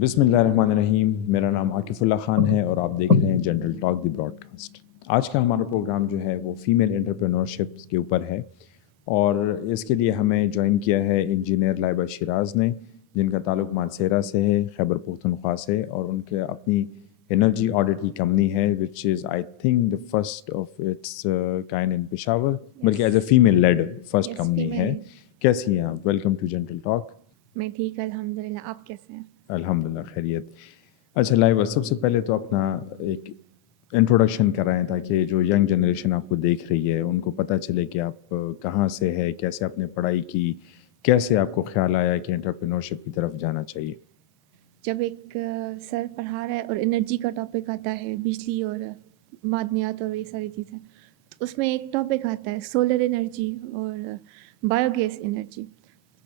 بسم اللہ الرحمن الرحیم. میرا نام عاکف اللہ خان ہے اور آپ دیکھ رہے ہیں general talk the broadcast. آج کا ہمارا پروگرام جو ہے وہ فیمیل انٹرپرینورشپ کے اوپر ہے اور اس کے لیے ہمیں جوائن کیا ہے انجینئر لائبہ شیراز نے، جن کا تعلق مانسیرا سے ہے، خیبر پختونخوا سے، اور ان کے اپنی انرجی آڈٹ کی کمپنی ہے which is I think the first of its kind in Peshawar, بلکہ as a female lead first company ہے. کیسی ہیں آپ؟ Welcome to General Talk. میں ٹھیک الحمد للہ، آپ کیسے ہیں؟ الحمد للہ خیریت. اچھا لائبہ، سب سے پہلے تو اپنا ایک انٹروڈکشن کرائیں تاکہ جو ینگ جنریشن آپ کو دیکھ رہی ہے ان کو پتہ چلے کہ آپ کہاں سے ہے، کیسے آپ نے پڑھائی کی، کیسے آپ کو خیال آیا کہ انٹرپرینورشپ کی طرف جانا چاہیے. جب ایک سر پڑھا رہا ہے اور انرجی کا ٹاپک آتا ہے، بجلی اور معدنیات اور یہ ساری چیزیں، تو اس میں ایک ٹاپک آتا ہے سولر انرجی اور بایو گیس انرجی.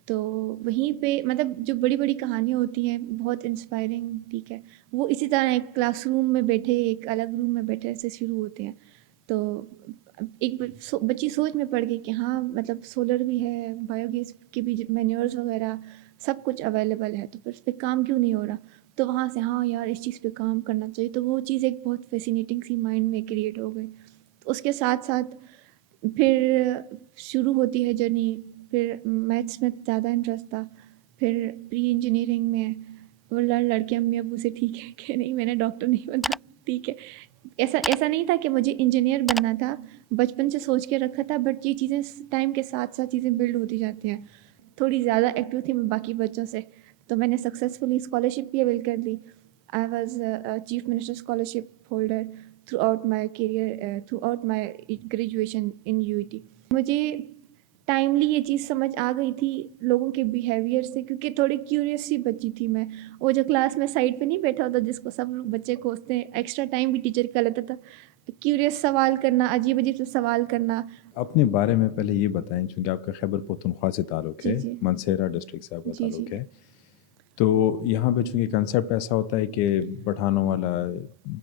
تو وہیں پہ مطلب جو بڑی بڑی کہانیاں ہوتی ہیں بہت انسپائرنگ، ٹھیک ہے، وہ اسی طرح ایک کلاس روم میں بیٹھے، ایک الگ روم میں بیٹھے سے شروع ہوتے ہیں. تو ایک بچی سوچ میں پڑ گئی کہ ہاں مطلب سولر بھی ہے، بایو گیس کے بھی مینیورز وغیرہ سب کچھ اویلیبل ہے، تو پھر اس پہ کام کیوں نہیں ہو رہا. تو وہاں سے ہاں یار اس چیز پہ کام کرنا چاہیے. تو وہ چیز ایک بہت فیسینیٹنگ سی مائنڈ میں کریٹ ہو گئی. تو اس کے ساتھ ساتھ پھر شروع ہوتی ہے جرنی. پھر میتھس میں زیادہ انٹرسٹ تھا، پھر پری انجینئرنگ میں وہ لڑکے امی ابو سے ٹھیک ہے کہ نہیں میں نے ڈاکٹر نہیں بننا، ٹھیک ہے. ایسا نہیں تھا کہ مجھے انجینئر بننا تھا، بچپن سے سوچ کے رکھا تھا، بٹ یہ چیزیں ٹائم کے ساتھ ساتھ چیزیں بلڈ ہوتی جاتی ہیں. تھوڑی زیادہ ایکٹیو تھی میں باقی بچوں سے، تو میں نے سکسیزفلی اسکالرشپ بھی اویل کر لی. I was chief minister scholarship holder throughout my career, throughout my graduation in UET. مجھے ٹائملی یہ چیز سمجھ آ گئی تھی لوگوں کے بیہیویئر سے، کیونکہ تھوڑی کیوریس سی بچی تھی میں. وہ جو کلاس میں سائڈ پہ نہیں بیٹھا ہوتا جس کو سب لوگ بچے کھوجتے ہیں، ایکسٹرا ٹائم بھی ٹیچر کا لیتا تھا. کیوریس سوال کرنا، عجیب عجیب سے سوال کرنا. اپنے بارے میں پہلے یہ بتائیں، چونکہ آپ کا خیبر پختونخوا سے تعلق ہے، جی مانسیرا ڈسٹرکٹ سے آپ کا جی تعلق ہے، تو یہاں پہ چونکہ کنسیپٹ ایسا ہوتا ہے کہ پٹھانوں والا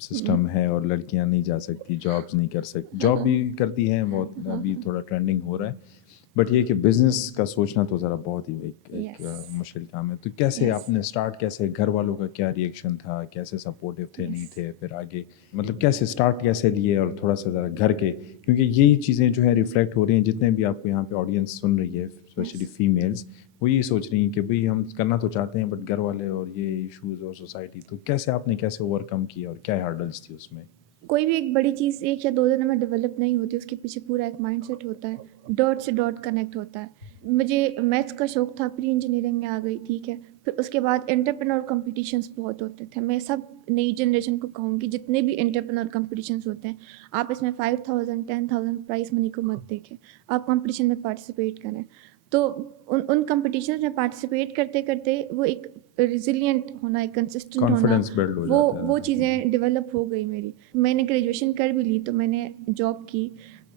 سسٹم ہے اور لڑکیاں نہیں جا سکتی، جابس نہیں کر سکتی. جاب بھی کرتی ہیں بہت، ابھی تھوڑا ٹرینڈنگ ہو رہا ہے، بٹ یہ کہ بزنس کا سوچنا تو ذرا بہت ہی ایک مشکل کام ہے. تو کیسے آپ نے اسٹارٹ، کیسے گھر والوں کا کیا ری ایکشن تھا، کیسے سپورٹیو تھے نہیں تھے، پھر آگے مطلب کیسے اسٹارٹ کیسے لیے، اور تھوڑا سا ذرا گھر کے، کیونکہ یہی چیزیں جو ہے ریفلیکٹ ہو رہی ہیں جتنے بھی آپ کو یہاں پہ آڈینس سن رہی ہے، اسپیشلی فیمیلز، وہ یہ سوچ رہی ہیں کہ بھئی ہم کرنا تو چاہتے ہیں بٹ گھر والے اور یہ ایشوز اور سوسائٹی. تو کیسے آپ نے کیسے اوور کم کیا اور کیا ہارڈلس تھی اس میں؟ کوئی بھی ایک بڑی چیز ایک یا 2 دنوں میں ڈیولپ نہیں ہوتی، اس کے پیچھے پورا ایک مائنڈ سیٹ ہوتا ہے، ڈاٹ سے ڈاٹ کنیکٹ ہوتا ہے. مجھے میتھس کا شوق تھا، پری انجینئرنگ میں آ گئی، ٹھیک ہے. پھر اس کے بعد انٹرپرینور کمپٹیشنس بہت ہوتے تھے. میں سب نئی جنریشن کو کہوں گی جتنے بھی انٹرپرینور کمپٹیشنس ہوتے ہیں، آپ اس میں 5000 10,000 پرائز منی کو مت دیکھیں، آپ کمپٹیشن میں پارٹیسپیٹ کریں. تو ان کمپٹیشنز میں پارٹیسپیٹ کرتے کرتے وہ ایک ریزیلینٹ ہونا، ایک کنسسٹنٹ ہونا، کانفیڈنس بلڈ ہو جاتا ہے. وہ چیزیں ڈیولپ ہو گئی میری. میں نے گریجویشن کر بھی لی تو میں نے جاب کی،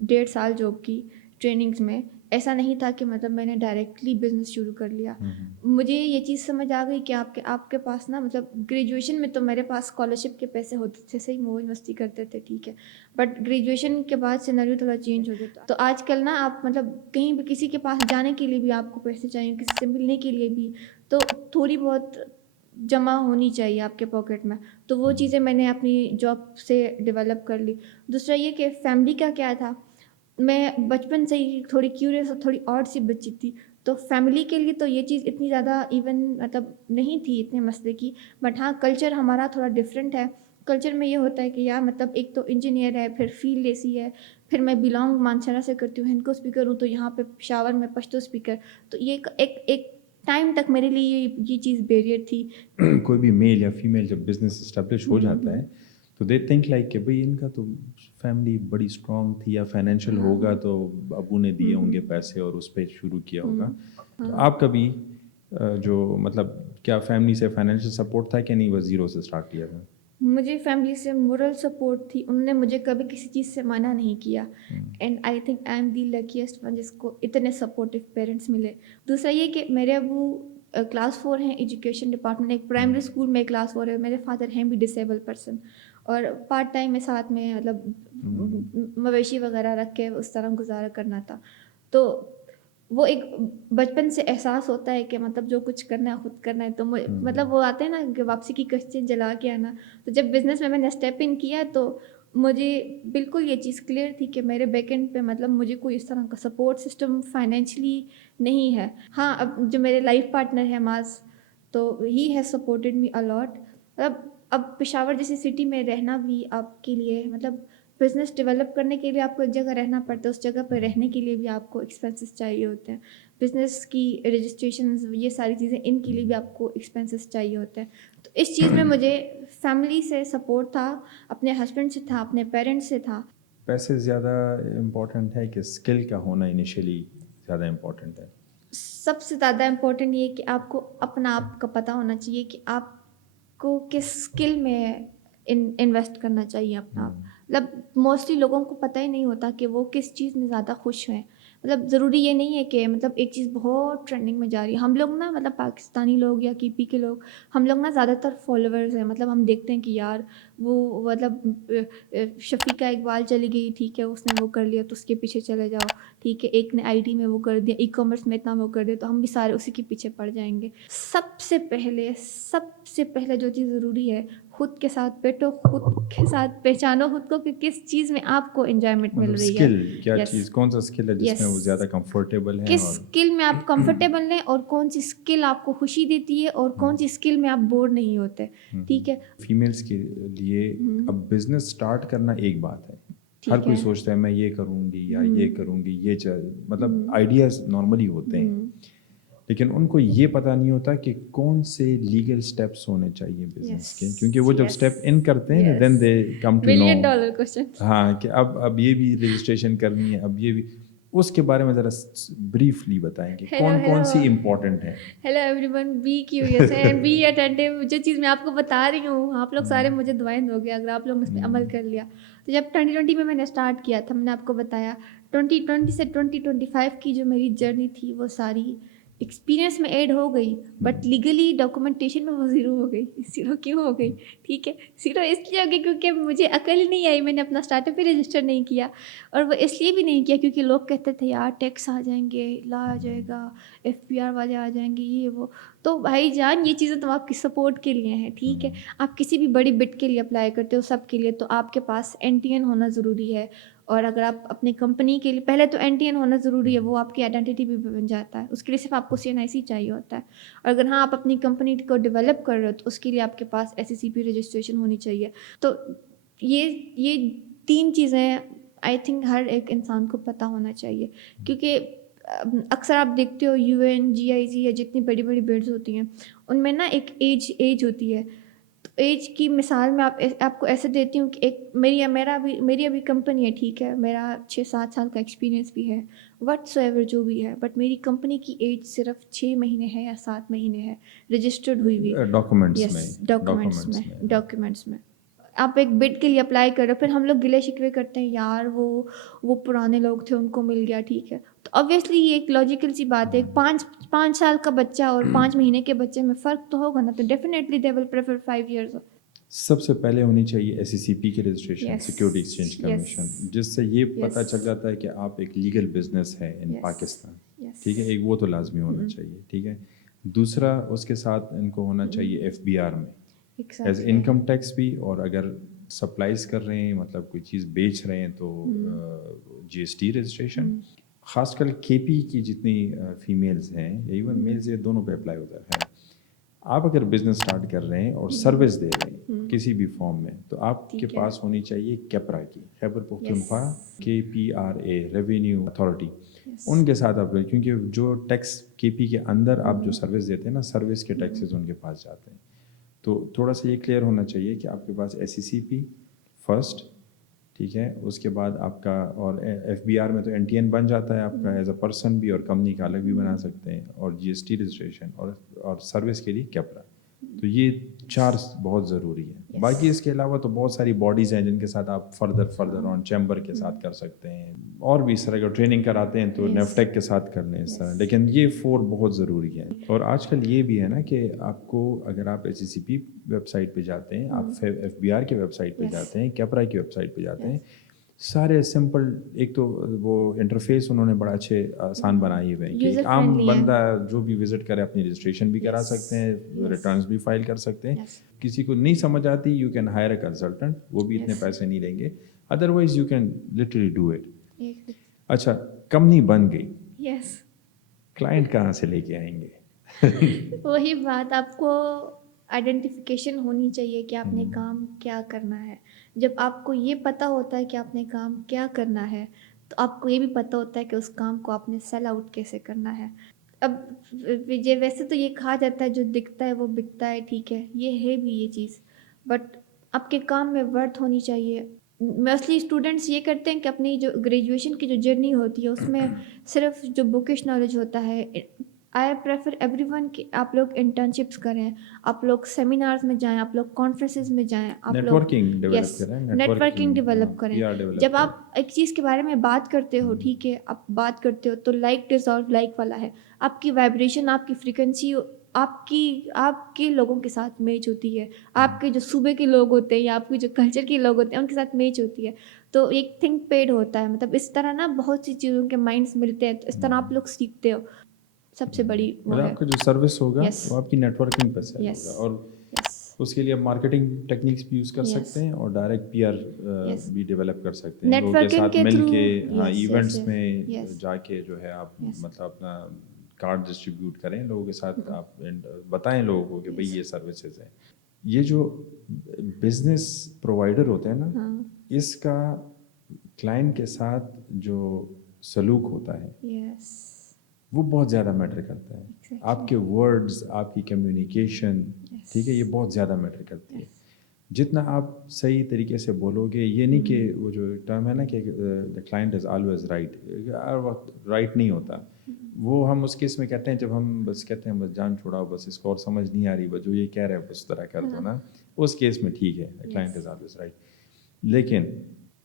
1.5 سال جاب کی ٹریننگز میں. ایسا نہیں تھا کہ مطلب میں نے ڈائریکٹلی بزنس شروع کر لیا. مجھے یہ چیز سمجھ آ گئی کہ آپ کے پاس نا، مطلب گریجویشن میں تو میرے پاس اسکالرشپ کے پیسے ہوتے تھے، صحیح موج مستی کرتے تھے، ٹھیک ہے، بٹ گریجویشن کے بعد سیناریو تھوڑا چینج ہو جاتا. تو آج کل نا آپ مطلب کہیں بھی کسی کے پاس جانے کے لیے بھی آپ کو پیسے چاہیے، کسی سے ملنے کے لیے بھی، تو تھوڑی بہت جمع ہونی چاہیے آپ کے پاکٹ میں. تو وہ چیزیں میں نے اپنی جاب سے ڈیولپ کر لی. دوسرا یہ کہ فیملی کا کیا تھا، میں بچپن سے ہی تھوڑی کیوریس اور تھوڑی آڈ سی بچی تھی. تو فیملی کے لیے تو یہ چیز اتنی زیادہ ایون مطلب نہیں تھی اتنے مسئلے کی. بٹ ہاں کلچر ہمارا تھوڑا ڈفرینٹ ہے. کلچر میں یہ ہوتا ہے کہ یار مطلب ایک تو انجینئر ہے، پھر فیلڈ ایسی ہے، پھر میں بلانگ مانسیرا سے کرتی ہوں، ہندکو اسپیکر ہوں، تو یہاں پہ پشاور میں پشتو اسپیکر. تو یہ ایک ٹائم تک میرے لیے یہ چیز بیریئر تھی. کوئی بھی میل یا فیمیل جب بزنس اسٹیبلش ہو جاتا ہے تو دے تھنک لائک کہ بھئی ان کا تو فیملی بڑی اسٹرانگ تھی، یا فائنینشیل ہوگا تو ابو نے دیے ہوں گے پیسے اور اس پہ شروع کیا ہوگا. تو آپ کا بھی جو مطلب کیا فیملی سے فائنینشیل سپورٹ تھا کہ نہیں، وہ زیرو سے اسٹارٹ کیا تھا؟ مجھے فیملی سے مورل سپورٹ تھی، انہوں نے مجھے کبھی کسی چیز سے منع نہیں کیا. And I think I am the لکیسٹ one جس کو اتنے سپورٹیو پیرنٹس ملے. دوسرا یہ کہ میرے ابو کلاس 4 ہیں ایجوکیشن ڈپارٹمنٹ، ایک پرائمری اسکول میں کلاس 4 ہے. میرے فادر ہیں بھی ڈسیبل پرسن، اور پارٹ ٹائم میں ساتھ میں مطلب مویشی وغیرہ رکھ کے اس طرح گزارا کرنا تھا. تو وہ ایک بچپن سے احساس ہوتا ہے کہ مطلب جو کچھ کرنا ہے خود کرنا ہے. تو مطلب وہ آتے ہیں نا کہ واپسی کی کشتیاں جلا کے آنا. تو جب بزنس میں نے اسٹیپ ان کیا تو مجھے بالکل یہ چیز کلیئر تھی کہ میرے بیک اینڈ پہ مطلب مجھے کوئی اس طرح کا سپورٹ سسٹم فائنینشلی نہیں ہے. ہاں اب جو میرے لائف پارٹنر ہے معاذ, تو he has supported me a lot. اب پشاور جیسی سٹی میں رہنا بھی آپ کے لیے مطلب بزنس ڈیولپ کرنے کے لیے آپ کو ایک جگہ رہنا پڑتا ہے, اس جگہ پہ رہنے کے لیے بھی آپ کو ایکسپینسز چاہیے ہوتے ہیں. بزنس کی رجسٹریشنز یہ ساری چیزیں ان کے لیے بھی آپ کو ایکسپینسز چاہیے ہوتے ہیں. تو اس چیز میں مجھے فیملی سے سپورٹ تھا, اپنے ہسبینڈ سے تھا, اپنے پیرنٹس سے تھا. پیسے زیادہ امپورٹنٹ ہے کہ اسکل کا ہونا انیشیلی زیادہ امپورٹنٹ ہے؟ سب سے زیادہ امپورٹنٹ یہ کہ آپ کو اپنا آپ کا پتہ ہونا چاہیے کہ آپ کو کس اسکل میں انویسٹ کرنا چاہیے اپنا آپ. مطلب موسٹلی لوگوں کو پتہ ہی نہیں ہوتا کہ وہ کس چیز میں زیادہ خوش ہیں. مطلب ضروری یہ نہیں ہے کہ مطلب ایک چیز بہت ٹرینڈنگ میں جا رہی ہے. ہم لوگ نا مطلب پاکستانی لوگ یا کی پی کے لوگ, ہم لوگ نا زیادہ تر فالوورز ہیں. مطلب ہم دیکھتے ہیں کہ یار وہ مطلب شفیقہ اقبال چلی گئی, ٹھیک ہے, اس نے وہ کر لیا تو اس کے پیچھے چلے جاؤ, ٹھیک ہے, ایک نے آئی ٹی میں وہ کر دیا, ای کامرس میں اتنا وہ کر دیا, تو ہم بھی سارے اسی کے پیچھے پڑ جائیں گے. سب سے پہلے جو چیز ضروری ہے, خود کے ساتھ بیٹھو, خود کے ساتھ پہچانو خود کو کہ کس چیز میں آپ کو انجوائمنٹ مل رہی ہے. اسکل کیا چیز, کون سا اسکل ہے جس میں وہ زیادہ کمفرٹیبل ہیں, کس اور اسکل میں آپ کمفرٹیبل ہیں, اور کون سی اسکل آپ کو خوشی دیتی ہے, اور کون سی اسکل میں آپ بور نہیں ہوتے. ٹھیک ہے, فیمیلس کے لیے اب بزنس اسٹارٹ کرنا ایک بات ہے. ہر کوئی سوچتا ہے میں یہ کروں گی یا یہ کروں گی, یہ مطلب آئیڈیاز نارملی ہوتے ہیں, لیکن ان کو یہ پتہ نہیں ہوتا کہ کون سے لیگل اسٹیپس ہونے چاہیے بزنس کے, کیونکہ وہ جب اسٹیپ ان کرتے ہیں دین دے کم ٹو نو, $1,000,000 کوسچن, ہاں, کہ اب یہ بھی رجسٹریشن کرنی ہے, اب یہ بھی. اس کے بارے میں ذرا بریفلی بتائیں کہ کون سی امپورٹنٹ ہے. Hello everyone, be curious and be attentive. جو چیز میں آپ کو بتا رہی ہوں, آپ لوگ سارے مجھے دعائیں دو گے اگر آپ لوگ نے اس پہ عمل کر لیا. تو جب 2020 میں نے اسٹارٹ کیا تھا, میں نے آپ کو بتایا 2020 سے 2025 کی جو میری جرنی تھی وہ ساری ایکسپیرینس میں ایڈ ہو گئی, بٹ لیگلی ڈاکومنٹیشن میں وہ زیرو ہو گئی. زیرو کیوں ہو گئی؟ ٹھیک ہے, زیرو اس لیے ہو گئی کیونکہ مجھے عقل نہیں آئی, میں نے اپنا اسٹارٹ اپ بھی رجسٹر نہیں کیا. اور وہ اس لیے بھی نہیں کیا کیونکہ لوگ کہتے تھے یار ٹیکس آ جائیں گے, لا آ جائے گا, FBR والے آ جائیں گے, یہ وہ. تو بھائی جان یہ چیزیں تو آپ کی سپورٹ کے لیے ہیں, ٹھیک ہے. آپ کسی بھی بڑی بٹ کے لیے اپلائی کرتے ہو, سب کے لیے, تو آپ کے پاس NTN ہونا ضروری ہے. اور اگر آپ اپنی کمپنی کے لیے, پہلے تو NTN ہونا ضروری ہے, وہ آپ کی آئیڈینٹی بھی بن جاتا ہے. اس کے لیے صرف آپ کو CNIC چاہیے ہوتا ہے. اور اگر ہاں آپ اپنی کمپنی کو ڈیولپ کر رہے ہو تو اس کے لیے آپ کے پاس SCCP رجسٹریشن ہونی چاہیے. تو یہ 3 چیزیں آئی تھنک ہر ایک انسان کو پتہ ہونا چاہیے, کیونکہ اکثر آپ دیکھتے ہو UNGIZ یا جتنی بڑی بڑی بڈز ہوتی ہیں ان میں نا ایک ایج ہوتی ہے. تو ایج کی مثال میں آپ کو ایسے دیتی ہوں کہ ایک میری ابھی کمپنی ہے, ٹھیک ہے, میرا 6-7 سال کا ایکسپیرینس بھی ہے, وٹ سو ایور جو بھی ہے, بٹ میری کمپنی کی ایج صرف 6 مہینے ہے یا 7 مہینے ہے رجسٹرڈ ہوئی ہوئی ڈاکومنٹس میں. آپ ایک بڈ کے لیے اپلائی کر رہے ہو, پھر ہم لوگ گلے شکوے کرتے ہیں یار وہ پرانے لوگ تھے ان کو مل گیا, ٹھیک ہے. تو obviously یہ ایک لاجیکل سی بات ہے, 5 سال کا بچہ اور 5 مہینے کے بچے میں فرق تو ہوگا نا, تو definitely they will prefer 5 years. سب سے پہلے ہونی چاہیے SCCP کی رجسٹریشن, سیکیورٹی ایکسچینج کمیشن, جس سے یہ پتہ چل جاتا ہے کہ آپ ایک لیگل بزنس ہے ان پاکستان, ٹھیک ہے. ایک وہ تو لازمی ہونا چاہیے, ٹھیک ہے. دوسرا اس کے ساتھ ان کو ہونا چاہیے FBR میں ایز انکم ٹیکس بھی, اور اگر سپلائز کر رہے ہیں مطلب کوئی چیز بیچ رہے ہیں تو GST رجسٹریشن. خاص کر KP کی جتنی فیمیلز ہیں یا ایون میلز, یہ دونوں پہ اپلائی ہوتا ہے. آپ اگر بزنس اسٹارٹ کر رہے ہیں اور سروس دے رہے ہیں کسی بھی فارم میں, تو آپ کے پاس ہونی چاہیے کیپرا کی, Khyber Pakhtunkhwa KPRA revenue authority, ان کے ساتھ آپ, کیونکہ جو ٹیکس KP کے اندر آپ جو سروس دیتے ہیں نا, سروس کے ٹیکسز ان کے پاس جاتے ہیں. تو تھوڑا سا یہ کلیئر ہونا چاہیے کہ آپ کے پاس SCCP فرسٹ, ٹھیک ہے, اس کے بعد آپ کا, اور FBR میں تو NTN بن جاتا ہے آپ کا ایز اے پرسن بھی, اور کمپنی کا الگ بھی بنا سکتے ہیں, اور GST رجسٹریشن, اور سروس کے لیے کیپرا. تو یہ 4 بہت ضروری ہے. باقی اس کے علاوہ تو بہت ساری باڈیز ہیں جن کے ساتھ آپ فردر آن چیمبر کے ساتھ کر سکتے ہیں, اور بھی اس طرح کا ٹریننگ کراتے ہیں تو نیفٹیک کے ساتھ کر لیں اس طرح, لیکن یہ 4 بہت ضروری ہے. اور آج کل یہ بھی ہے نا کہ آپ کو اگر آپ SCCP ویب سائٹ پہ جاتے ہیں, آپ FBR کے ویب سائٹ پہ جاتے ہیں, کیپرا کی ویب سائٹ پہ جاتے ہیں, سارے سمپل، ایک تو وہ انٹرفیس انہوں نے بڑا اچھے آسان بنائی ہوئے ہیں کہ ایک User عام friendly ہے. بندہ جو بھی وزٹ کرے اپنی رجسٹریشن بھی کرا Yes. سکتے ہیں، Yes. ریٹرنس بھی فائل کر سکتے ہیں. Yes. کسی کو نہیں سمجھ آتی، you can hire a consultant, وہ بھی اتنے Yes. پیسے نہیں لیں گے، otherwise you can literally do it. Yes. اچھا، کمپنی بن گئی، Yes. کلائنٹ کہاں سے لے کے آئیں گے؟ وہی بات، آپ کو آئیڈینٹیفیکیشن ہونی چاہیے کہ آپ نے کام کیا کرنا ہے. جب آپ کو یہ پتہ ہوتا ہے کہ آپ نے کام کیا کرنا ہے تو آپ کو یہ بھی پتہ ہوتا ہے کہ اس کام کو آپ نے سیل آؤٹ کیسے کرنا ہے. اب ویسے تو یہ کہا جاتا ہے جو دکھتا ہے وہ بکتا ہے، ٹھیک ہے، یہ ہے بھی یہ چیز، بٹ آپ کے کام میں ورتھ ہونی چاہیے. موسٹلی اسٹوڈنٹس یہ کرتے ہیں کہ اپنی جو گریجویشن کی جو جرنی ہوتی ہے اس میں صرف جو بکش نالج ہوتا ہے. آئی پریفر ایوری ون کہ آپ لوگ انٹرنشپس کریں، آپ لوگ سیمینارز میں جائیں، آپ لوگ کانفرنسز میں جائیں، آپ لوگ نیٹورکنگ ڈیولپ یس کریں، نیٹورکنگ ڈیولپ کریں. جب آپ ایک چیز کے بارے میں بات کرتے ہو، ٹھیک ہے، آپ بات کرتے ہو تو لائک ڈیزالو لائک والا ہے، آپ کی وائبریشن، آپ کی فریکوینسی آپ کے لوگوں کے ساتھ میچ ہوتی ہے، آپ کے جو صوبے کے لوگ ہوتے ہیں یا آپ کے جو کلچر کے لوگ ہوتے ہیں ان کے ساتھ میچ ہوتی ہے. تو ایک تھنک پیڈ ہوتا ہے، مطلب اس طرح نا بہت سی چیزوں کے مائنڈس ملتے ہیں، تو اس طرح آپ لوگ سیکھتے ہو. سب سے بڑی وہ ہے آپ کا جو سروس ہوگا Yes. وہ آپ کی نیٹورکنگ پہ سیل Yes. ہوگا، اور Yes. اس کے لیے آپ مارکیٹنگ ٹیکنیکس بھی یوز کر Yes. سکتے ہیں اور ڈائریکٹ پی آر Yes. بھی ڈیولپ کر سکتے ہیں لوگوں کے Networking ساتھ کے مل through. کے. ہاں، Yes, ایونٹس yes, میں yes. جا کے جو ہے آپ Yes. مطلب اپنا کارڈ ڈسٹریبیوٹ کریں لوگوں کے ساتھ، آپ بتائیں لوگوں کو کہ بھئی یہ سروسز ہیں. یہ جو بزنس پرووائڈر ہوتے ہیں نا، ہاں. اس کا کلائنٹ کے ساتھ جو سلوک ہوتا ہے Yes. وہ بہت زیادہ میٹر کرتا ہے. Exactly. آپ کے ورڈز، آپ کی کمیونیکیشن، Yes. ٹھیک ہے، یہ بہت زیادہ میٹر کرتی ہے. Yes. جتنا آپ صحیح طریقے سے بولو گے، یہ نہیں کہ وہ جو ٹرم ہے نا کہ the client is always right, ہر وقت رائٹ نہیں ہوتا. وہ ہم اس کیس میں کہتے ہیں جب ہم بس کہتے ہیں بس جان چھوڑاؤ، بس اس کو اور سمجھ نہیں آ رہی، بس جو یہ کہہ رہے ہیں بس اس طرح کر دو نا، اس کیس میں ٹھیک ہے، دا کلائنٹ از آلویز رائٹ. لیکن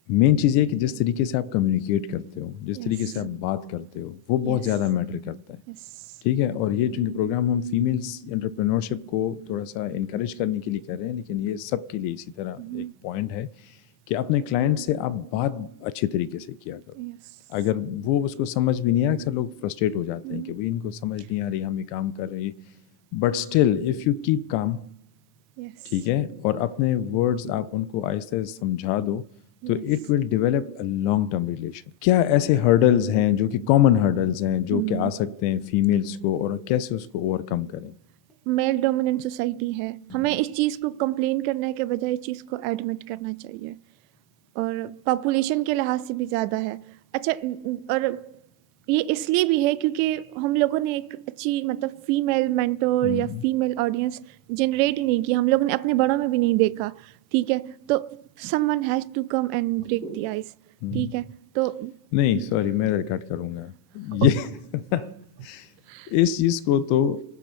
مین چیز یہ کہ جس طریقے سے آپ کمیونیکیٹ کرتے ہو، جس طریقے سے آپ بات کرتے ہو، وہ بہت زیادہ میٹر کرتا ہے. ٹھیک ہے. اور یہ چونکہ پروگرام ہم فیمیلس انٹرپرینورشپ کو تھوڑا سا انکریج کرنے کے لیے کر رہے ہیں، لیکن یہ سب کے لیے اسی طرح ایک پوائنٹ ہے کہ اپنے کلائنٹ سے آپ بات اچھے طریقے سے کیا کرو. اگر وہ اس کو سمجھ بھی نہیں آیا، اکثر لوگ فرسٹریٹ ہو جاتے ہیں کہ بھائی ان کو سمجھ نہیں آ رہی، ہم یہ کام کر رہے ہیں، but still if you keep calm, ٹھیک ہے، اور اپنے ورڈز آپ ان کو آہستہ سمجھا دو تو it will develop a long term relation. کیا ایسے ہرڈلز ہیں جو کہ کامن ہرڈلز ہیں جو کہ آ سکتے ہیں فیمیلس کو، اور کیسے اس کو اوور کم کریں؟ میل ڈومیننٹ سوسائٹی ہے، ہمیں اس چیز کو کمپلین کرنے کے بجائے اس چیز کو ایڈمٹ کرنا چاہیے، اور پاپولیشن کے لحاظ سے بھی زیادہ ہے. اچھا، اور یہ اس لیے بھی ہے کیونکہ ہم لوگوں نے ایک اچھی مطلب فیمیل مینٹور یا فیمیل آڈینس جنریٹ ہی نہیں کی، ہم لوگوں نے اپنے بڑوں میں بھی نہیں دیکھا، ٹھیک ہے. تو someone has to come and break the ice, ٹھیک ہے. تو نہیں سوری، میں ریکارڈ کروں گا یہ اس چیز کو تو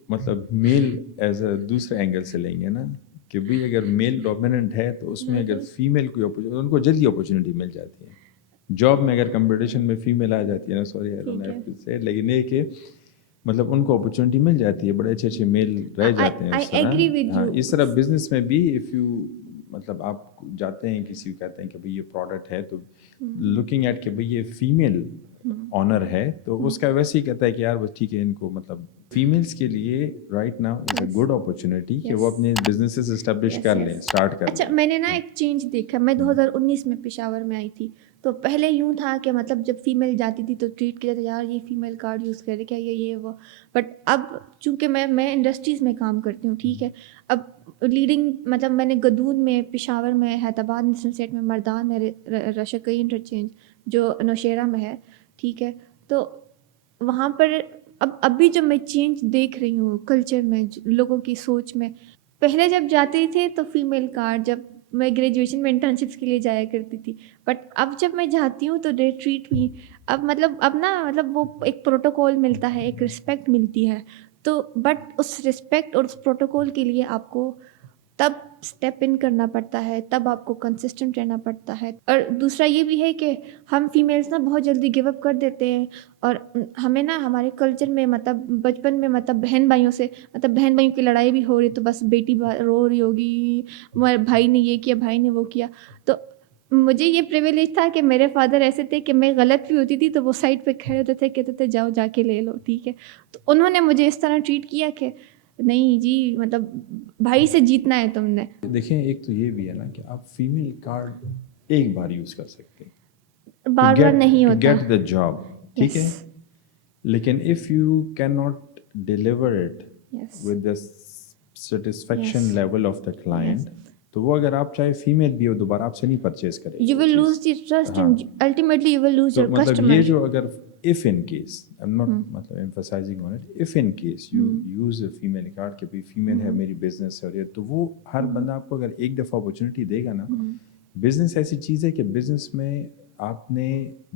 مطلب میل ایز اے دوسرے اینگل سے لیں گے نا کہ بھئی اگر میل ڈومیننٹ ہے تو اس میں اگر فیمیل کوئی اپورچونیٹی، ان کو جلدی اپورچونیٹی مل جاتی ہے. جاب میں اگر کمپٹیشن میں فیمیل آ جاتی ہے نا، sorry I don't have to say, لیکن یہ کہ مطلب ان کو اپورچونیٹی مل جاتی ہے، بڑے اچھے اچھے میل رہ جاتے ہیں اس طرح. ہاں، اس طرح بزنس میں بھی اف یو مطلب آپ جاتے ہیں کسی کو کہتے ہیں کہ بھئی یہ پروڈکٹ ہے، تو لوکنگ ایٹ کہ بھئی یہ فیمیل آنر ہے، تو اس کا ویسے ہی کہتا ہے کہ یار بس ٹھیک ہے، ان کو مطلب فیمیلس کے لیے right now is a good opportunity کہ وہ اپنے بزنسز اسٹیبلش کر لیں، اسٹارٹ کر لیں. اچھا، میں نے نا ایک چینج دیکھا، میں 2019 میں پشاور میں آئی تھی، تو پہلے یوں تھا کہ مطلب جب فیمیل جاتی تھی تو ٹریٹ کیا جاتا یار یہ فیمیل کارڈ یوز کر رہے کیا، یہ وہ. بٹ اب چونکہ میں انڈسٹریز میں کام کرتی ہوں، ٹھیک ہے، اب لیڈنگ مطلب میں نے گدون میں، پشاور میں، حیدرآباد نیشنل سیٹ میں، مردان میں، رشکئی انٹرچینج جو نوشیرہ میں ہے، ٹھیک ہے. تو وہاں پر ابھی جب میں چینج دیکھ رہی ہوں کلچر میں، لوگوں کی سوچ میں، پہلے جب جاتے تھے تو فیمیل کارڈ، جب میں گریجویشن میں انٹرنشپس کے لیے جایا کرتی تھی، بٹ اب جب میں جاتی ہوں تو دے ٹریٹ می، اب نا مطلب وہ ایک پروٹوکول ملتا ہے، ایک رسپیکٹ ملتی ہے. تو بٹ اس رسپیکٹ اور اس پروٹوکول کے لیے آپ کو تب اسٹیپ ان کرنا پڑتا ہے، تب آپ کو کنسسٹنٹ رہنا پڑتا ہے. اور دوسرا یہ بھی ہے کہ ہم فیمیلس نا بہت جلدی گیو اپ کر دیتے ہیں، اور ہمیں نا ہمارے کلچر میں مطلب بچپن میں مطلب بہن بھائیوں سے، مطلب بہن بھائیوں کی لڑائی بھی ہو رہی تو بس بیٹی رو رہی ہوگی، بھائی نے یہ کیا، بھائی نے وہ کیا. تو مجھے یہ پریویلیج تھا کہ میرے فادر ایسے تھے کہ میں غلط بھی ہوتی تھی تو وہ سائڈ پہ کھڑے ہوتے تھے, کہتے تھے جاؤ جا کے لے لو, ٹھیک ہے. تو انہوں نے مجھے اس طرح ٹریٹ کیا کہ نہیں جی, مطلب بھائی سے جیتنا ہے تم نے. دیکھیں ایک تو یہ بھی ہے نا کہ آپ فیمیل کارڈ ایک بار یوز کر سکتے ہیں بار بار نہیں ٹو ہوتا. گیٹ دا جاب, ٹھیک ہے, لیکن if you can not deliver it with the satisfaction level of the client, تو وہ اگر آپ چاہے فیمیل بھی ہو دوبارہ آپ سے نہیں پرچیز کرے گا. You will lose the trust and ultimately you will lose your مطلب customer. یہ جو اگر if in case I'm not مطلب emphasizing on it, if in case you use a female card کہ بھائی فیمیل ہے میری بزنس ہے, اور یہ تو وہ ہر بندہ آپ کو اگر ایک دفعہ اپرچونیٹی دے گا نا, بزنس ایسی چیز ہے کہ بزنس میں آپ نے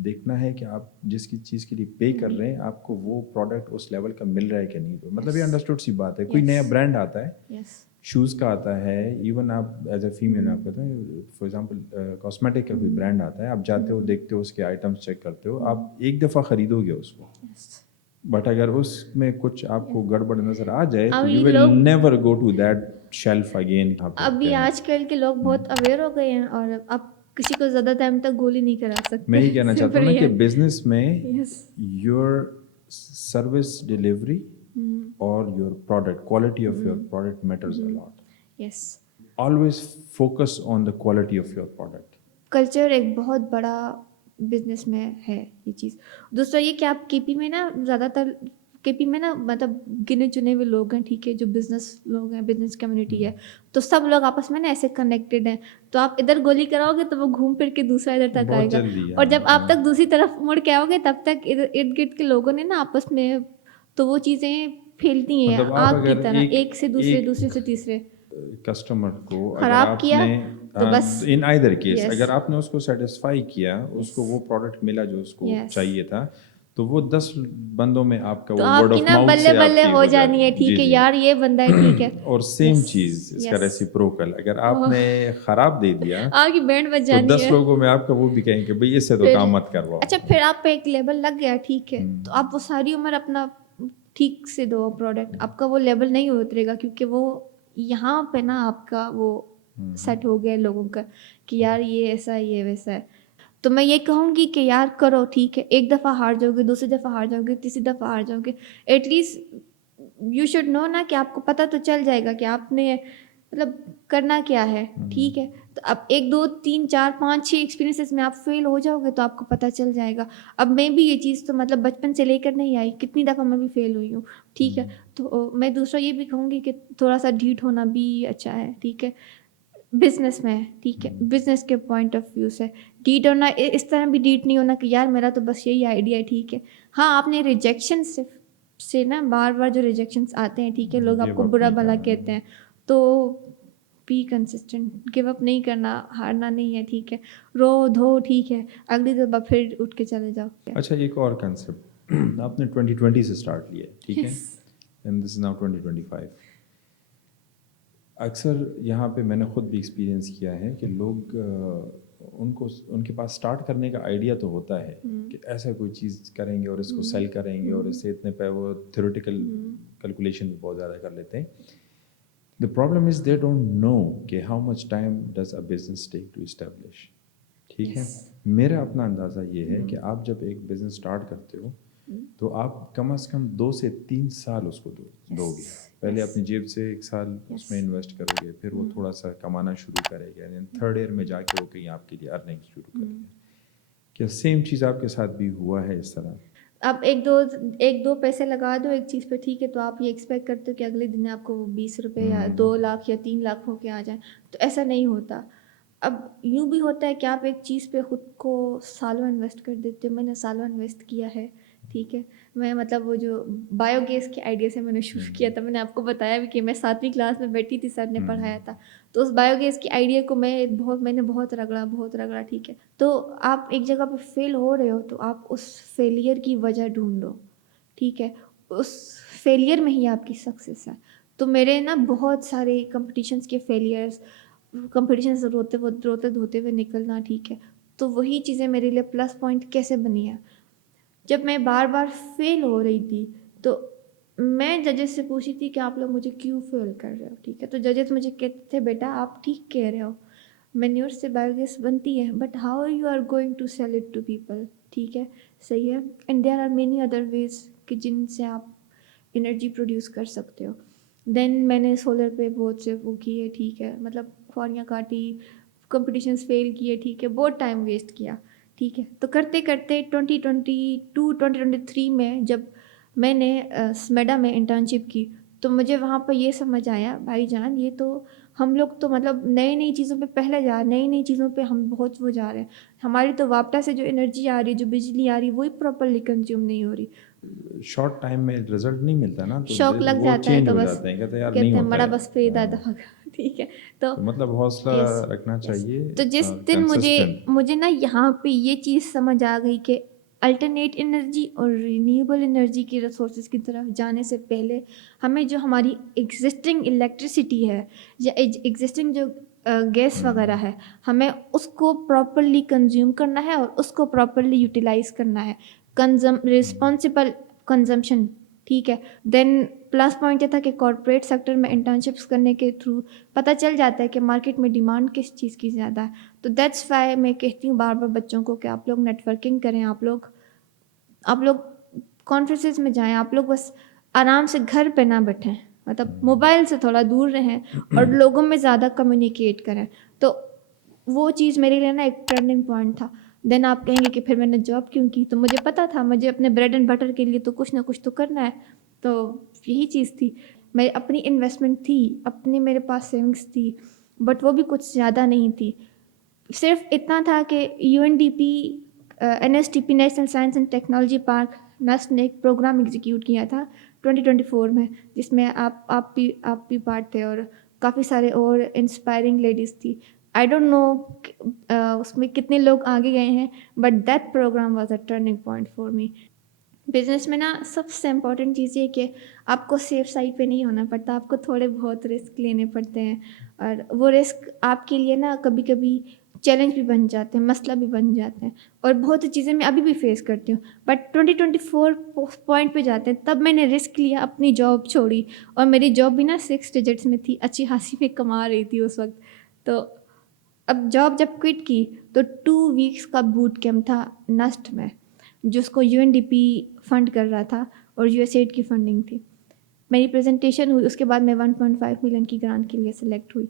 دیکھنا ہے کہ آپ جس کی چیز کے لیے پے کر رہے ہیں آپ کو وہ پروڈکٹ اس لیول کا مل رہا ہے کہ نہیں. مطلب یہ انڈرسٹوڈ سی بات ہے. کوئی نیا برانڈ آتا ہے, شوز کا آتا ہے, ایون آپ ایز اے فیمیل آپ کہتے ہیں فار ایگزامپل کاسمیٹک کا کوئی برانڈ آتا ہے, آپ جاتے ہو دیکھتے ہو اس کے آئٹمس چیک کرتے ہو, آپ ایک دفعہ خریدو گے اس کو, بٹ اگر اس میں کچھ آپ کو گڑبڑ نظر آ جائے تو you will never go to that shelf again. ابھی آج کل کے لوگ بہت اویئر ہو گئے ہیں اور اب کسی کو زیادہ ٹائم تک گولی نہیں کرا سکتے. میں یہ کہنا چاہتا ہوں نا کہ بزنس میں یور سروس ڈیلیوری اور your product, quality of your product matters a lot. Yes, always focus on the quality of your product. Culture ایک بہت بڑا بزنس میں ہے یہ چیز. دوسرا یہ کہ آپ کے پی میں نا زیادہ تر کے پی میں نا مطلب گنے چنے ہوئے لوگ ہیں, ٹھیک ہے, جو بزنس لوگ ہیں, بزنس کمیونٹی ہے, تو سب لوگ آپس میں نا ایسے کنیکٹڈ ہیں. تو آپ ادھر گولی کراؤ گے تو وہ گھوم پھر کے دوسرا ادھر تک آئے گا, اور جب آپ تک دوسری طرف مڑ کے آؤ گے تب تک ارد گرد کے لوگوں نے نا آپس میں تو وہ چیزیں پھیلتی ہیں آگ کی طرح, ایک سے دوسرے, دوسرے سے تیسرے. کسٹمر کو اگر خراب آپ کیا نے تو بس ان آئدر کیس اگر آپ نے اس کو سیٹسفائی کیا, اس کو وہ پروڈکٹ ملا جو اس کو چاہیے تھا, تو وہ 10 بندوں میں آپ کا وہ ورڈ آف ماؤتھ سے بلے ہو جانی ہے, ٹھیک ہے یار یہ بندہ ہے, ٹھیک ہے. اور سیم چیز اس کا ریسیپروکل, اگر آپ نے خراب دے دیا آگے بینڈ بج تو جانی 10 لوگوں میں آپ کا وہ بھی کہیں کہ بھئی اس سے تو کام مت کرواؤ. اچھا پھر آپ پہ ایک لیبل لگ گیا, ٹھیک ہے, تو آپ وہ ساری عمر اپنا ٹھیک سے دو پروڈکٹ, آپ کا وہ لیبل نہیں اترے گا, کیونکہ وہ یہاں پہ نا آپ کا وہ سیٹ ہو گیا لوگوں کا کہ یار یہ ایسا ہے, یہ ویسا ہے. تو میں یہ کہوں گی کہ یار کرو, ٹھیک ہے, ایک دفعہ ہار جاؤ گے, دوسری دفعہ ہار جاؤ گے, تیسری دفعہ ہار جاؤ گے, at least you should know نا کہ آپ کو پتہ تو چل جائے گا کہ آپ نے مطلب کرنا کیا ہے, ٹھیک ہے. تو اب 1 2 3 4 5 6 ایکسپیرینسز میں آپ فیل ہو جاؤ گے تو آپ کو پتہ چل جائے گا. اب میں بھی یہ چیز تو مطلب بچپن سے لے کر نہیں آئی, کتنی دفعہ میں بھی فیل ہوئی ہوں, ٹھیک ہے. تو میں دوسرا یہ بھی کہوں گی کہ تھوڑا سا ڈھیٹ ہونا بھی اچھا ہے, ٹھیک ہے, بزنس میں, ٹھیک ہے, بزنس کے پوائنٹ آف ویو سے ڈیٹ ہونا, اس طرح بھی ڈیٹ نہیں ہونا کہ یار میرا تو بس یہی آئیڈیا ہے, ٹھیک ہے. ہاں آپ نے ریجیکشن سے نا بار بار جو ریجیکشنس آتے ہیں, ٹھیک ہے, لوگ آپ کو برا بھلا کہتے ہیں, تو بی کنسسٹنٹ, گیو اپ نہیں کرنا, ہارنا نہیں ہے, ٹھیک ہے, رو دھو, ٹھیک ہے, اگلی دفعہ پھر اٹھ کے چلے جاؤ. اچھا ایک اور کنسیپٹ آپ نے 2020 سے اسٹارٹ کیا ہے, ٹھیک ہے, اینڈ دس از ناؤ 2025. اکثر یہاں پہ میں نے خود بھی ایکسپیرینس کیا ہے کہ لوگ ان کے پاس اسٹارٹ کرنے کا آئیڈیا تو ہوتا ہے کہ ایسا کوئی چیز کریں گے اور اس کو سیل کریں گے اور اس سے اتنے پہ وہ تھیوریٹیکل کیلکولیشن بھی بہت زیادہ کر لیتے ہیں. The problem is they don't know کہ how much time does a business take to establish, ٹھیک ہے. میرا اپنا اندازہ یہ ہے کہ آپ جب ایک بزنس اسٹارٹ کرتے ہو تو آپ کم از کم 2 سے 3 سال اس کو دو گے. پہلے اپنی جیب سے 1 سال اس میں انویسٹ کرو گے, پھر وہ تھوڑا سا کمانا شروع کرے گا, اینڈ 3rd ایئر میں جا کے وہ کہیں آپ کے لیے ارننگ شروع کرے گا. کیا سیم چیز آپ کے ساتھ بھی ہوا ہے اس طرح؟ آپ ایک دو پیسے لگا دو ایک چیز پہ, ٹھیک ہے, تو آپ یہ ایکسپیکٹ کرتے ہو کہ اگلے دن آپ کو 20 روپے یا 2 لاکھ یا 3 لاکھ ہو کے آ جائیں, تو ایسا نہیں ہوتا. اب یوں بھی ہوتا ہے کہ آپ ایک چیز پہ خود کو سالوں انویسٹ کر دیتے ہو. میں نے سالوں انویسٹ کیا ہے, ٹھیک ہے. میں مطلب وہ جو بایو گیس کے آئیڈیا سے میں نے شروع کیا تھا, میں نے آپ کو بتایا بھی کہ میں 7ویں کلاس میں بیٹھی تھی, سر نے پڑھایا تھا, تو اس بایو گیس کی آئیڈیا کو میں نے بہت رگڑا, ٹھیک ہے. تو آپ ایک جگہ پہ فیل ہو رہے ہو تو آپ اس فیلئر کی وجہ ڈھونڈو, ٹھیک ہے, اس فیلئر میں ہی آپ کی سکسیس ہے. تو میرے نا بہت سارے کمپٹیشنس کے فیلئرس, کمپٹیشنس روتے دھوتے ہوئے نکلنا, ٹھیک ہے. تو وہی چیزیں میرے لیے پلس پوائنٹ کیسے بنی ہیں. جب میں بار بار فیل ہو رہی تھی تو میں ججز سے پوچھی تھی کہ آپ لوگ مجھے کیوں فیل کر رہے ہو, ٹھیک ہے. تو ججز مجھے کہتے تھے بیٹا آپ ٹھیک کہہ رہے ہو, مینیور سے بایو گیس بنتی ہے but how you are going to sell it to people. ٹھیک ہے, صحیح ہے. And there are many other ways کہ جن سے آپ انرجی پروڈیوس کر سکتے ہو. دین میں نے سولر پہ بہت سے وہ کیے, ٹھیک ہے, مطلب خوریاں کاٹی, کمپٹیشنس فیل کیے, ٹھیک ہے, بہت ٹائم ویسٹ کیا, ٹھیک ہے. تو کرتے کرتے 2022-2023 میں جب میں نے سمیڈا میں انٹرنشپ کی تو مجھے وہاں پہ یہ سمجھ آیا بھائی جان یہ تو ہم لوگ تو مطلب نئی چیزوں پہ پہلے جا رہے ہیں, نئی چیزوں پہ ہم بہت وہ جا رہے ہیں. ہماری تو واپٹا سے جو انرجی آ رہی ہے, جو بجلی آ رہی ہے, وہی پراپرلی کنزیوم نہیں ہو رہی. شارٹ ٹائم میں رزلٹ نہیں ملتا نا, تو شوق لگ وہ جاتا ہے چینج تو ہو بس جاتے ہیں, کہتے ہیں یار نہیں کہتے ہیں ہوتا مڑا ہے. بس پیدا دھاگا. ٹھیک ہے, تو تو مطلب حوصلہ یس رکھنا یس. چاہیے, تو جس دن کنسسٹنٹ. مجھے نا یہاں پہ یہ چیز سمجھ آ گئی کہ الٹرنیٹ انرجی اور رینیویبل انرجی کی ریسورسز کی طرف جانے سے پہلے ہمیں جو ہماری ایگزسٹنگ الیکٹریسٹی ہے یا ایگزسٹنگ جو گیس وغیرہ ہے, ہمیں اس کو پراپرلی کنزیوم کرنا ہے اور اس کو پراپرلی یوٹیلائز کرنا ہے. رسپانسبل کنزمپشن, ٹھیک ہے. دین پلس پوائنٹ یہ تھا کہ کارپوریٹ سیکٹر میں انٹرنشپس کرنے کے تھرو پتہ چل جاتا ہے کہ مارکیٹ میں ڈیمانڈ کس چیز کی زیادہ ہے. تو دیٹس وائی میں کہتی ہوں بار بار بچوں کو کہ آپ لوگ نیٹ ورکنگ کریں, آپ لوگ کانفرنسز میں جائیں, آپ لوگ بس آرام سے گھر پہ نہ بیٹھیں, مطلب موبائل سے تھوڑا دور رہیں اور لوگوں میں زیادہ کمیونیکیٹ کریں. تو وہ چیز میرے لیے نا ایک ٹرننگ پوائنٹ تھا. دین آپ کہیں گے کہ پھر میں نے جاب کیوں کی, تو مجھے پتا تھا مجھے اپنے بریڈ اینڈ بٹر کے لیے تو کچھ نہ کچھ تو کرنا ہے. تو یہی چیز تھی, میری اپنی انویسٹمنٹ تھی, اپنی میرے پاس سیونگس تھی, بٹ وہ بھی کچھ زیادہ نہیں تھی. صرف اتنا تھا کہ UNDP NSTP national science and technology park NUST نے ایک پروگرام ایگزیکیوٹ کیا تھا 2024 میں, جس میں آپ بھی پارٹ تھے اور کافی سارے اور انسپائرنگ لیڈیز تھی. آئی ڈونٹ نو اس میں کتنے لوگ آگے گئے ہیں, but that programme was a turning point for me. Business میں نا سب سے امپورٹنٹ چیز یہ کہ آپ کو سیف سائڈ پہ نہیں ہونا پڑتا, آپ کو تھوڑے بہت رسک لینے پڑتے ہیں, اور وہ رسک آپ کے لیے نا کبھی کبھی چیلنج بھی بن جاتے ہیں, مسئلہ بھی بن جاتے ہیں, اور بہت سی چیزیں میں ابھی بھی فیس کرتی ہوں. بٹ 2024 پوائنٹ پہ جاتے ہیں تب میں نے رسک لیا, اپنی جاب چھوڑی, اور میری جاب بھی نا 6 ڈیجٹس میں تھی, اچھی خاصی میں کما رہی تھی اس وقت. تو اب جاب جب کوئٹ کی تو 2 ویکس کا بوٹ کیمپ تھا نسٹ میں, جس کو UNDP فنڈ کر رہا تھا اور USAID کی فنڈنگ تھی. میری پریزنٹیشن ہوئی, اس کے بعد میں 1.5 ملین کی گرانٹ کے لیے سلیکٹ ہوئی.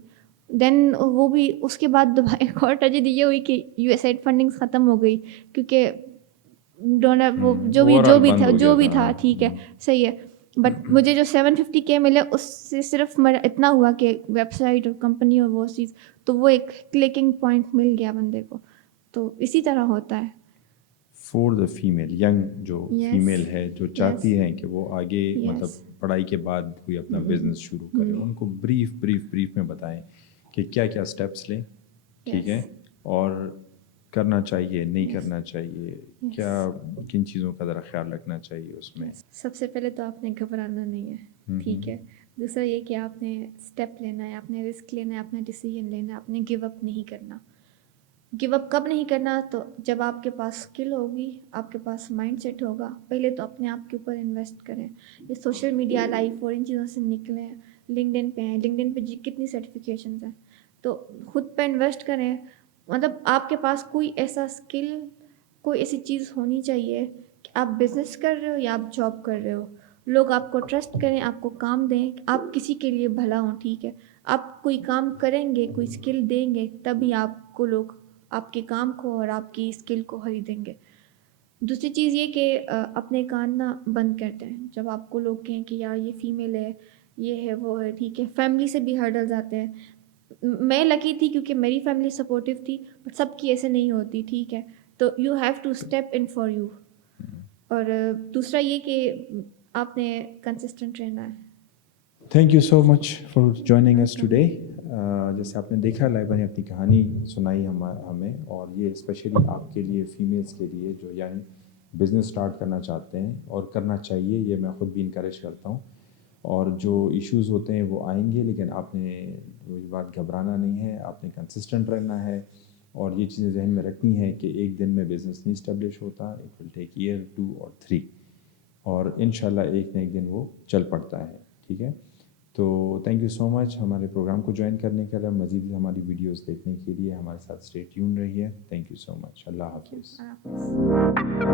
دین وہ بھی اس کے بعد دوبارہ ایک اور ٹریجڈی یہ ہوئی کہ USAID فنڈنگ ختم ہو گئی, کیونکہ ڈونر وہ جو بھی تھا ٹھیک ہے, صحیح ہے. بٹ مجھے جو 750K ملے اس سے صرف اتنا ہوا کہ ویب سائٹ اور کمپنی اور وہ چیز, تو وہ ایک کلکنگ پوائنٹ مل گیا بندے کو. تو اسی طرح ہوتا ہے. فور دا فیمیل ینگ جو فیمیل ہے جو چاہتی ہیں کہ وہ آگے مطلب پڑھائی کے بعد کوئی اپنا بزنس شروع کرے, ان کو بریف میں بتائیں کہ کیا کیا اسٹیپس لیں, ٹھیک ہے, اور کرنا چاہیے نہیں کرنا چاہیے, کیا کن چیزوں کا ذرا خیال رکھنا چاہیے اس میں. سب سے پہلے تو آپ نے گھبرانا نہیں ہے, ٹھیک ہے. دوسرا یہ کہ آپ نے اسٹیپ لینا ہے, آپ نے رسک لینا ہے, آپ نے ڈیسیژن لینا ہے, آپ نے گیو اپ نہیں کرنا. گیو اپ کب نہیں کرنا, تو جب آپ کے پاس اسکل ہوگی, آپ کے پاس مائنڈ سیٹ ہوگا. پہلے تو اپنے آپ کے اوپر انویسٹ کریں, یہ سوشل میڈیا لائف اور ان چیزوں سے نکلیں. لنکڈن پہ ہیں, لنکڈن پہ کتنی سرٹیفکیشنز ہیں, تو خود پہ انویسٹ کریں. مطلب آپ کے پاس کوئی ایسا اسکل, کوئی ایسی چیز ہونی چاہیے کہ آپ بزنس کر رہے ہو یا آپ جاب کر رہے ہو, لوگ آپ کو ٹرسٹ کریں, آپ کو کام دیں, آپ کسی کے لیے بھلا ہوں, ٹھیک ہے. آپ کوئی کام کریں گے, کوئی اسکل دیں گے, تبھی آپ کو لوگ آپ کے کام کو اور آپ کی اسکل کو خریدیں گے. دوسری چیز یہ کہ اپنے کان نہ بند کرتے ہیں جب آپ کو لوگ کہیں کہ یار یہ فیمیل ہے, یہ ہے, وہ ہے, ٹھیک ہے. فیملی سے بھی ہرڈلز آتے ہیں. میں لکی تھی کیونکہ میری فیملی سپورٹیو تھی, بٹ سب کی ایسے نہیں ہوتی, ٹھیک ہے. تو you have to step in for you. اور دوسرا یہ کہ آپ نے کنسسٹنٹ رہنا ہے. Thank you so much for joining us today. جیسے آپ نے دیکھا لائبہ نے اپنی کہانی سنائی ہمیں, اور یہ اسپیشلی آپ کے لیے فیمیلس کے لیے جو یعنی بزنس اسٹارٹ کرنا چاہتے ہیں اور کرنا چاہیے, یہ میں خود بھی انکریج کرتا ہوں. اور جو ایشوز ہوتے ہیں وہ آئیں گے, لیکن آپ نے وہی بات گھبرانا نہیں ہے, آپ نے کنسسٹنٹ رہنا ہے, اور یہ چیزیں ذہن میں رکھنی ہے کہ ایک دن میں بزنس نہیں اسٹیبلش ہوتا, اٹ ول ٹیک ایئر 2 اور 3, اور انشاءاللہ ایک نہ ایک دن وہ چل پڑتا ہے, ٹھیک ہے. تو تھینک یو سو مچ ہمارے پروگرام کو جوائن کرنے کے لیے، مزید ہماری ویڈیوز دیکھنے کے لیے ہمارے ساتھ اسٹے ٹیون رہیے. تھینک یو سو مچ. اللہ حافظ. اللہ حافظ.